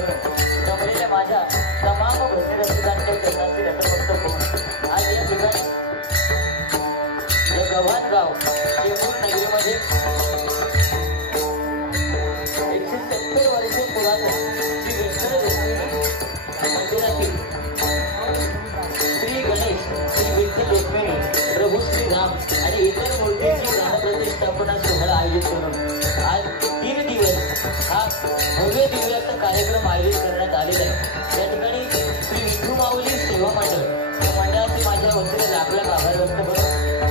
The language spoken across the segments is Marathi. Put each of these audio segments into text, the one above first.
करून जमलेल्या माझ्या तमाम भजनी रसिकांच्या चरणांचे नतमस्तक होऊन आज या ठिकाणी या गव्हाणगाव चेंबूर नगरीमध्ये 170 वर्षे पुरातन श्री विठ्ठल रुक्मिणी मंदिरातील श्री गणेश श्री विठ्ठल रुक्मिणी प्रभू श्री राम आणि इतर मूर्तींची प्राणप्रतिष्ठापना सोहळा आयोजित करून आज 3 दिवस हा भव्य दिव्याचा कार्यक्रम आयोजित करण्यात आलेला आहे। या ठिकाणी श्री विठू माऊली सेवा मंडळ या मंडळाचे माझ्या वतीने लाख लाख आभार व्यक्त करतो।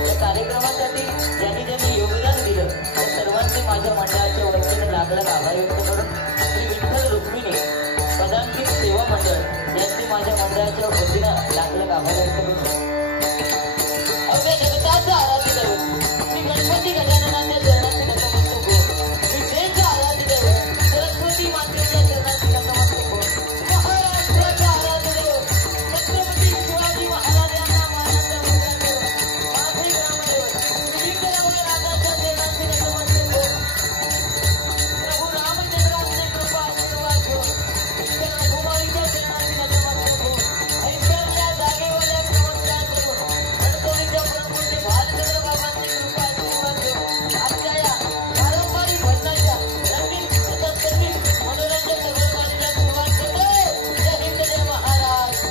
या कार्यक्रमासाठी ज्यांनी योगदान दिलं त्या सर्वांचे माझ्या मंडळाच्या वतीने लाख लाख आभार व्यक्त करून श्री विठ्ठल रुक्मिणी पदांकित सेवा मंडळ यांचे माझ्या मंडळाच्या वतीने लाख लाख आभार व्यक्त करतो। अवघ्या जगताचं आराध्य दैवत श्री गणपती गजाननाच्या चरणाचे नतमस्तक होऊन विठ्ठलाचे आराध्य दैवत सरस्वती मातेच्या चरणाचे नतमस्तक होऊन महाराष्ट्राचे आराध्य दैवत छत्रपती शिवाजी महाराजांना मानाचा मुद्रा करून माझे ग्रामदैवत श्री विठ्ठलराय राजाच्या चरणाचे नतमस्तक होऊन प्रभू रामचंद्रांचे कृपा आशीर्वाद घेऊन विठ्ठल रखुमाईच्या चरणाचे नतमस्तक होऊन ऐश्वर या जागेवर एक नमस्कार करून गणपतीच्या प्रभूंचे भालचंद्र बाबांची कृपा आशीर्वाद घेऊन आपल्या या पारंपरिक भजनाच्या रंगीत सतत मनोरंजन चळवळीला सुरुवात करतो। जय हिंद जय महाराष्ट्र।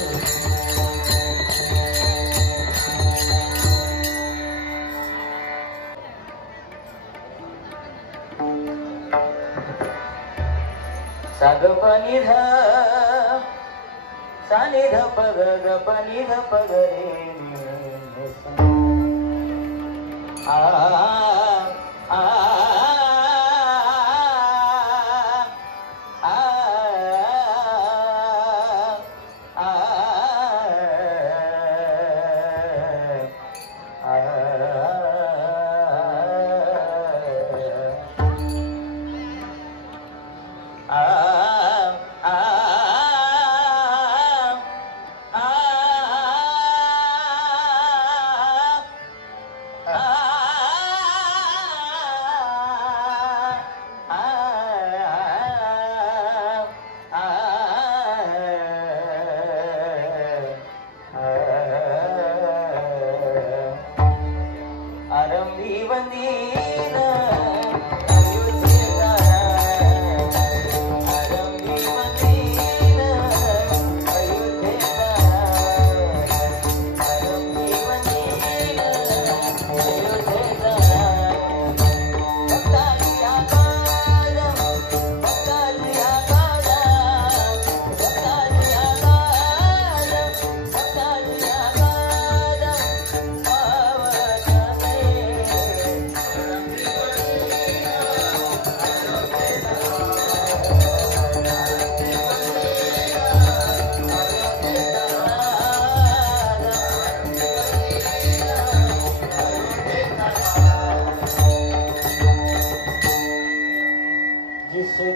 साग पाणी ध सानी ध पग ग पाणी ध पग रे आ आ आरंभी वंदीन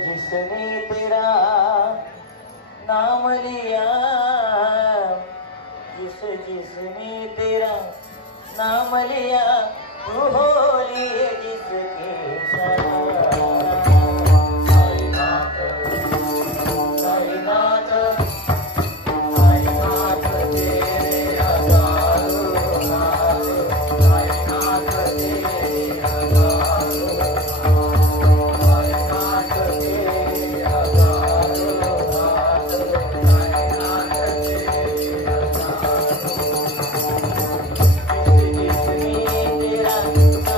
जिसने तेरा नाम लिया जिसने तेरा नाम लिया तू हो लिए जिसके साथ साईनाथ साईनाथ साईनाथ तेरे हजारों नाथ साईनाथ तेरे हजारों तेरा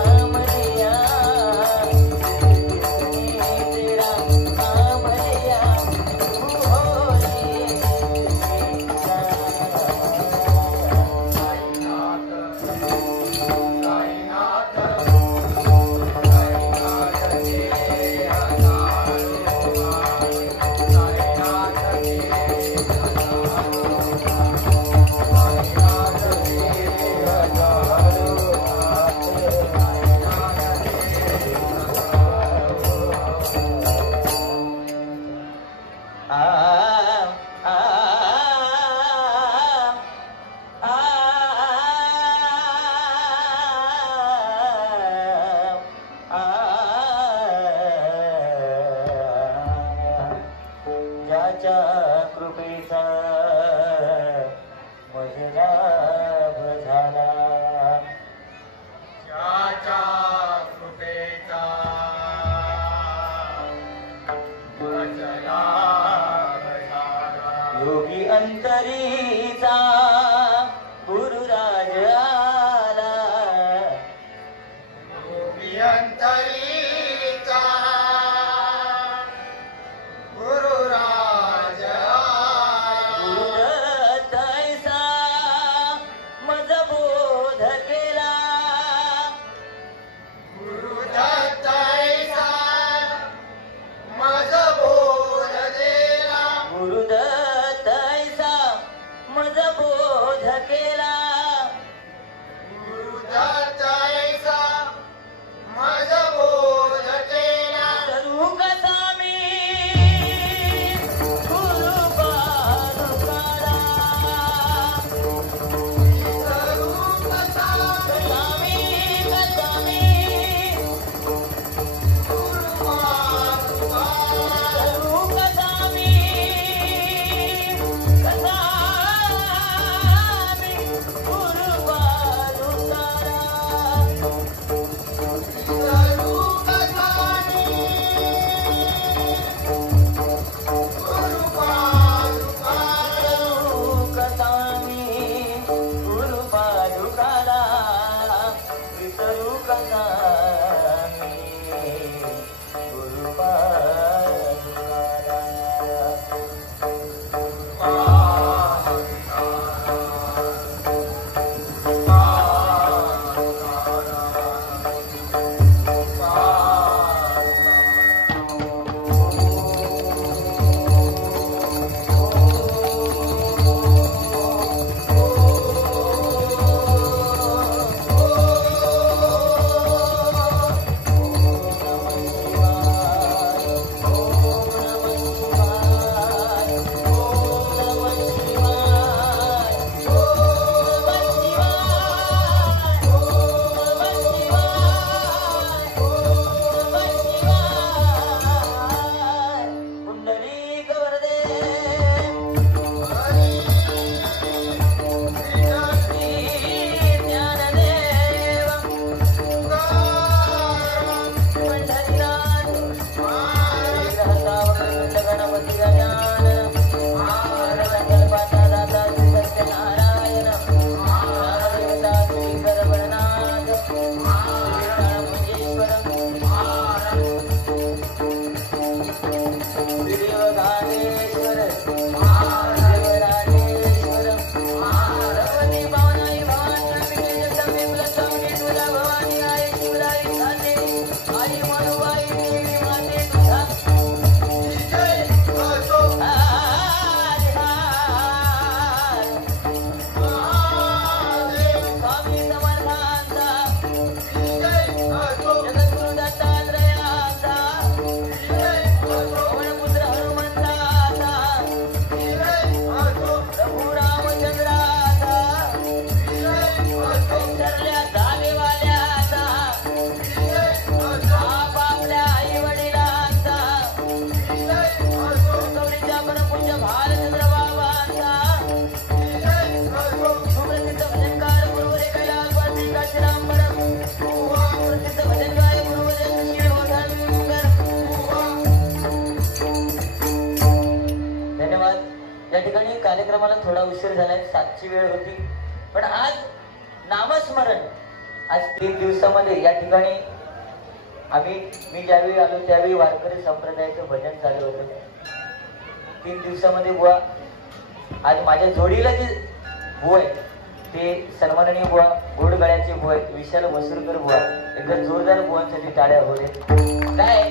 ज्याच्या कृपेचा मज लाभ झाला, ज्याच्या कृपेचा मज लाभ झाला, योगी अंतरीचा गुरुराज आला, योगी अंतरीचा गुरुराज आला, गुरुदत्त ऐसा मज बोध केला, गुरुदत्त ऐसा मज बोध दिला, गुरुदत्त ऐसा मज बोध केला, गुरुदत्त ऐसा मज बोध केला, तरू कसा मी गुरु पादुकाला, स्वरूप कसा मी गुरुपादुका, तरू कसा मी गुरु पादुकाला, स्वरूप झाली गुरुपादुका, गुरु पादुकाला, विसरू कसा मी गुरु पादुकाला. कार्यक्रमाला थोडा उशीर झालाय, 7ची वेळ होती, पण आज नामस्मरण, आज 3 दिवसामध्ये या ठिकाणी मी ज्यावेळी आलो त्यावेळी वारकरी संप्रदायाचं भजन चालू होतं. 3 दिवसामध्ये बुवा, आज माझ्या जोडीला जे बुवा आहे ते सन्माननीय बुवा, गोडगळ्याचे बुवा, विशाल मसूरकर बुवा, एकदा जोरदार बुवांसाठी टाळ्या होऊ दे. काय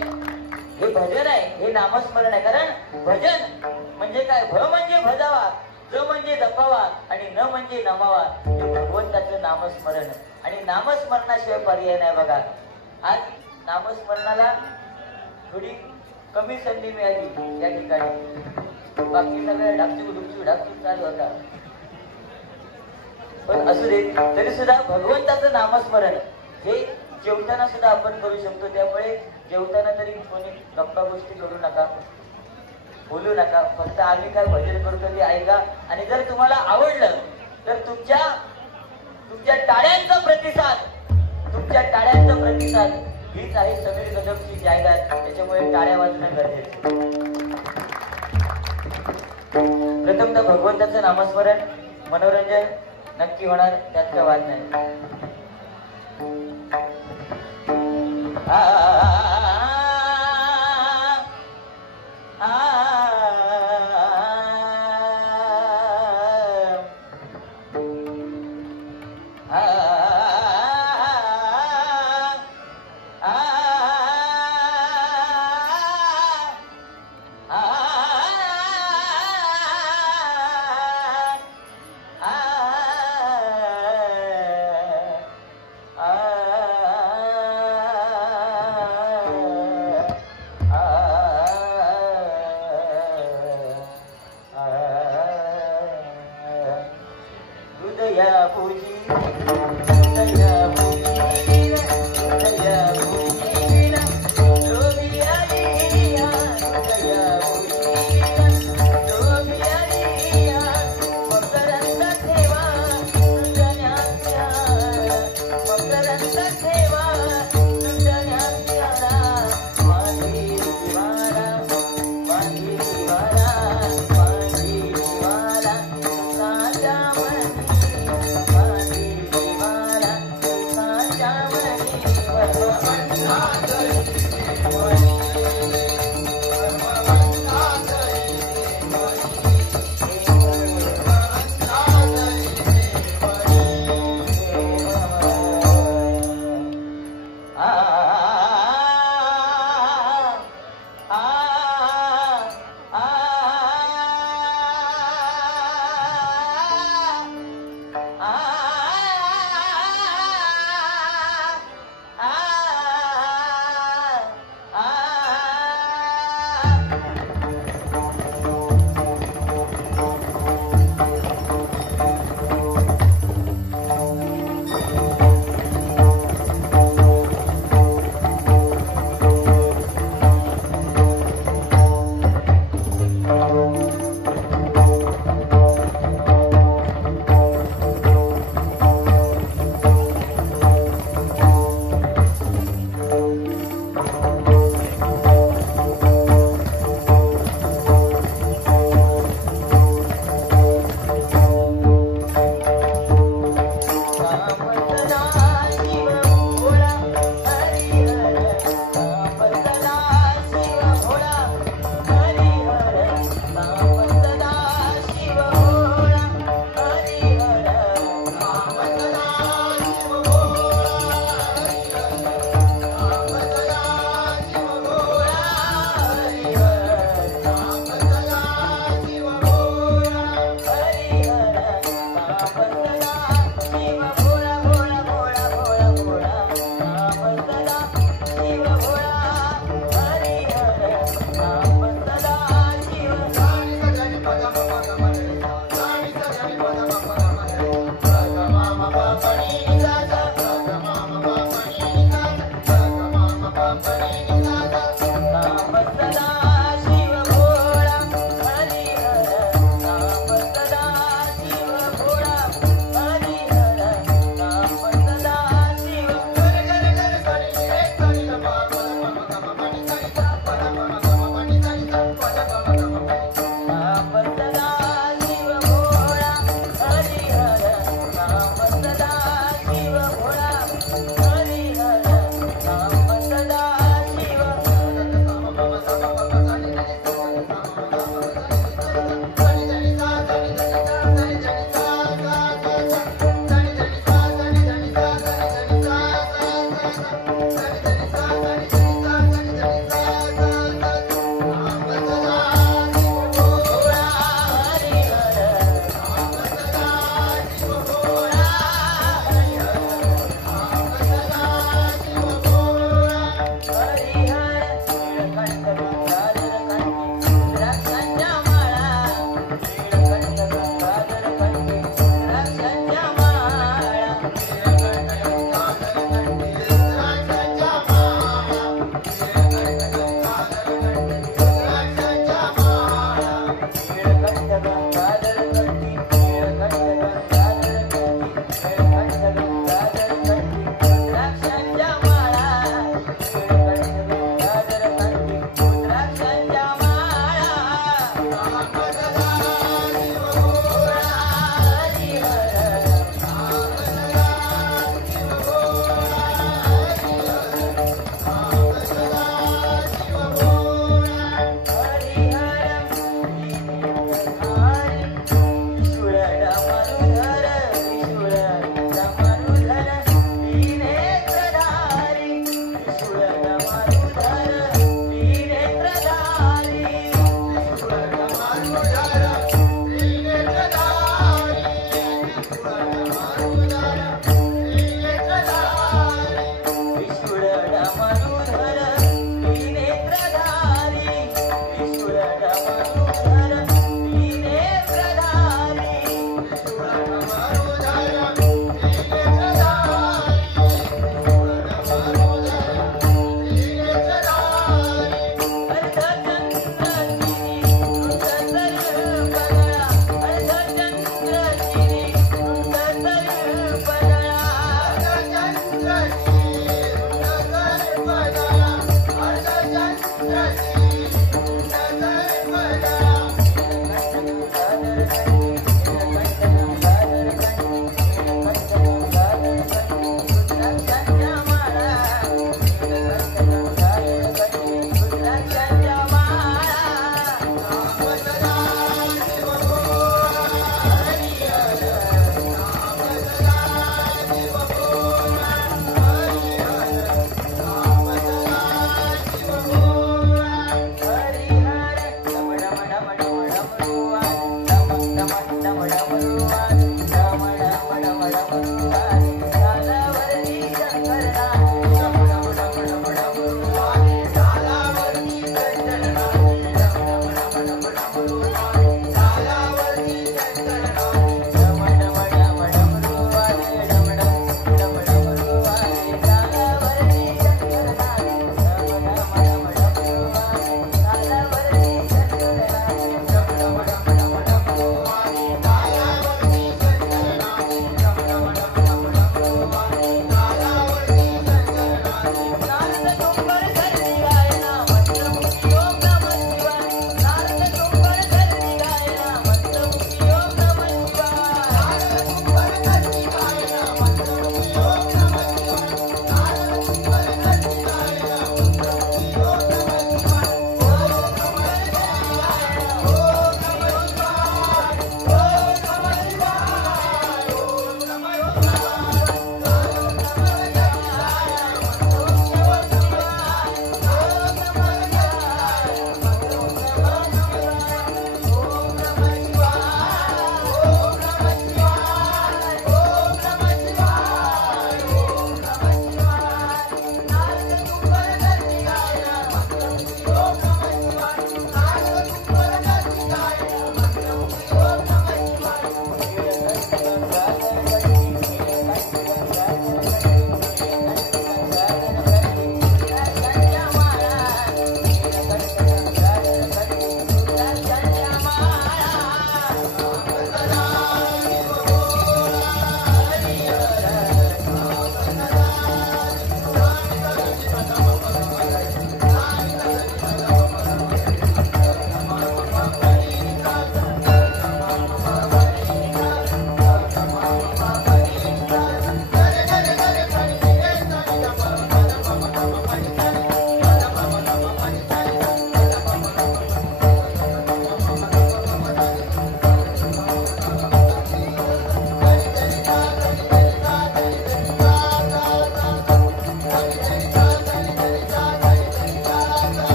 हे भजन आहे, हे नामस्मरण आहे. कारण भजन म्हणजे काय, भ म्हणजे भजावा, ज म्हणजे जपावा आणि न म्हणजे नमावा. हे भगवंताचं नामस्मरण, आणि नामस्मरणाशिवाय पर्याय नाही बघा. आज नामस्मरणाला थोडी कमी संधी मिळाली या ठिकाणी, बाकी सगळ्या डाकचूक चालू होता. पण असू दे, तरी सुद्धा भगवंताचं नामस्मरण हे जेवताना सुद्धा आपण करू शकतो. त्यामुळे जेवताना तरी कोणी गप्पा गोष्टी करू नका. बोलू नका, फक्त आम्ही काय भजन करतो ते ऐका. आणि जर तुम्हाला आवडलं तर तुमच्या टाळ्यांचा प्रतिसाद हीच आहे समीर कदमची जाहिरात. त्याच्यामुळे टाळ्या वाजणं गरजेचं. प्रथमतः भगवंताचं नामस्मरण, मनोरंजन नक्की होणार, त्यात काय वाद नाही.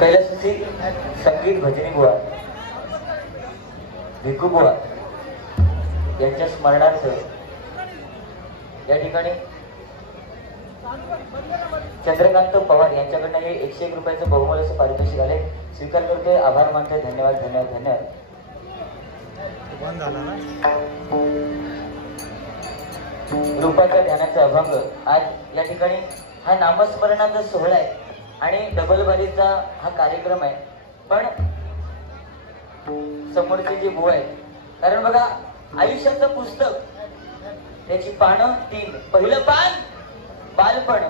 कैलासवासी संगीत भजनी बुवा भिक्खू बुवा यांच्या स्मरणार्थ या ठिकाणी चंद्रकांत पवार यांच्याकडनं हे 101 रुपयाचं बहुमूल्याचं पारितोषिक आले. स्वीकार करतोय, आभार मानतोय. धन्यवाद धन्यवाद धन्यवाद. रूपाच्या ध्यानाचा अभंग आज या ठिकाणी हा नामस्मरणाचा सोहळा आहे आणि डबलबारीचा हा कार्यक्रम आहे. पण समोरचे जे बुवा आहेत कारण बघा आयुष्याचं पुस्तक त्याची पानं 3. पहिलं पान बालपण,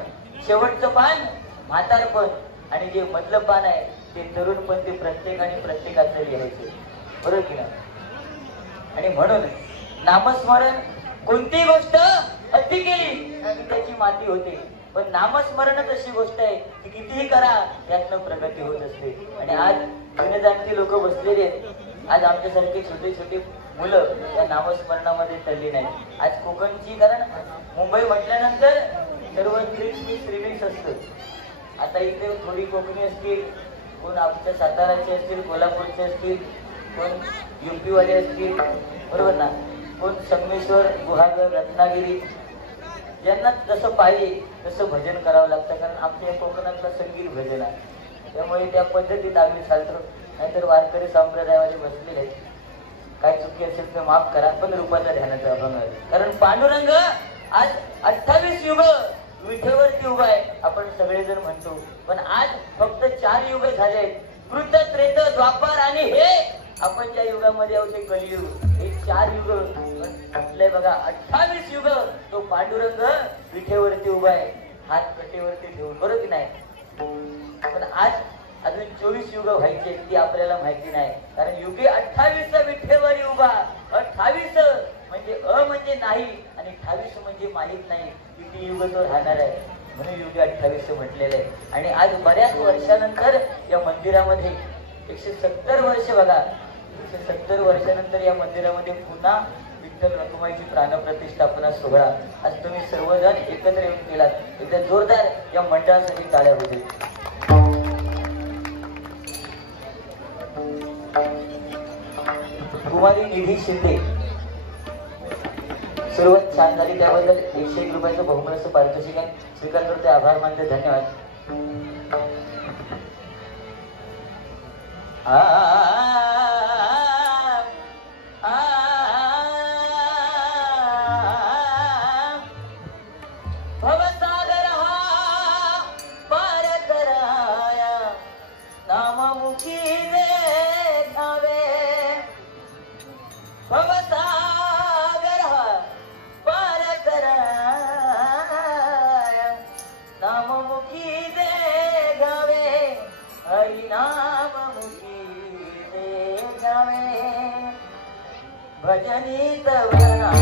शेवटचं पान म्हातारपण आणि जे मधलं पान आहे ते तरुणपण. ते प्रत्येकाचं लिहायचे, बरोबर की नाही? आणि म्हणून नामस्मरण कोणती गोष्ट अति केली की त्याची माती होते, पण नामस्मरणच अशी गोष्ट आहे की कितीही करा यातनं प्रगती होत असते. आणि आज विनजाणती लोक बसलेली आहेत. आज आमच्यासारखी छोटी छोटी मुलं या नामस्मरणामध्ये चालली नाही. आज कोकणची, कारण मुंबई म्हटल्यानंतर सर्व रिमिक्स असतं. आता इथे थोडी कोकणी असतील, कोण आमच्या साताराचे असतील, कोल्हापूरचे असतील, कोण UP वाले असतील, बरोबर ना, कोण संगमेश्वर, गुहागर, रत्नागिरी. ज्यांना जसं पाहिजे तसं भजन करावं लागतं, कारण आमच्या कोकणातलं संगीत भजन आहे. त्यामुळे त्या पद्धतीत आम्ही चालतो. नाहीतर वारकरी संप्रदायामध्ये बसलेले आहेत. काय चुकी असेल तर माफ करा, पण रूपाचा ध्यानाचा अभंग आहे. कारण पांडुरंग आज 28 युग विठेवरती उभा आहे आपण सगळेजण म्हणतो, पण आज फक्त 4 युग झाले, कृत, त्रेत, द्वापार आणि हे आपण ज्या युगामध्ये आहोत ते कलियुग. हे 4 युग म्हटलंय बघा. 28 युग तो पांडुरंग विठेवरती उभा आहे, हात कटेवरती ठेवून, बरोबर की नाही? पण आज अजून 24 युग व्हायचे ती आपल्याला माहिती नाही. कारण युगे 28 विठेवरी उभा. 28 म्हणजे म्हणजे नाही आणि 28 म्हणजे माहित नाही किती युग तो राहणार आहे, म्हणून युगे 28 म्हटलेलं आहे. आणि आज बऱ्याच वर्षानंतर या मंदिरामध्ये 170 वर्ष बघा, 170 वर्षानंतर या मंदिरामध्ये पुन्हा विठ्ठल रखुमाईची प्राणप्रतिष्ठापना सोहळा आज तुम्ही सर्वजण एकत्र येऊन केलात. एकदा जोरदार या मंडळासाठी टाळ्या होतील. कुमारी निधी शिंदे सुरुवात छान झाली, त्याबद्दल 101 रुपयाचं बहुमूल्य पारितोषिक आहे. स्वीकार करते, आभार मानते, धन्यवाद. भवसागर हा पार कराया नाममुखी देखावे. भवसागर हा पार कराया नाममुखी देखावे. हरिनाममुखी देखावे. भजनी तवना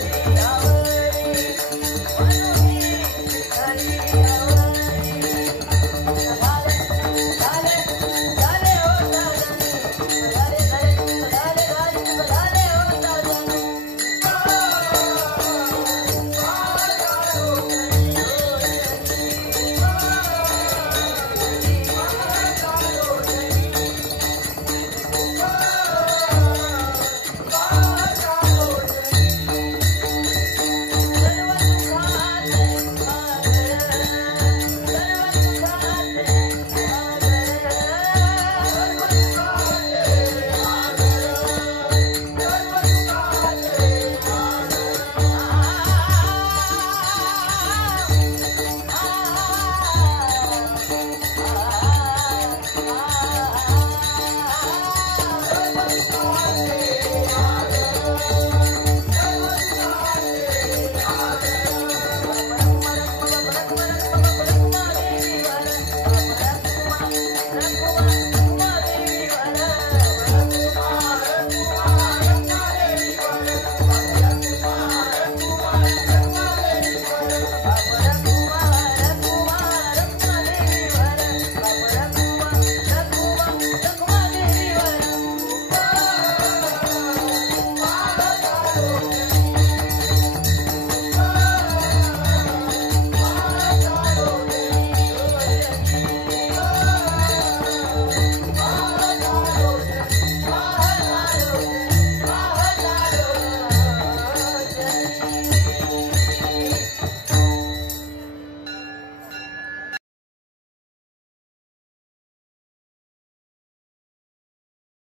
झाली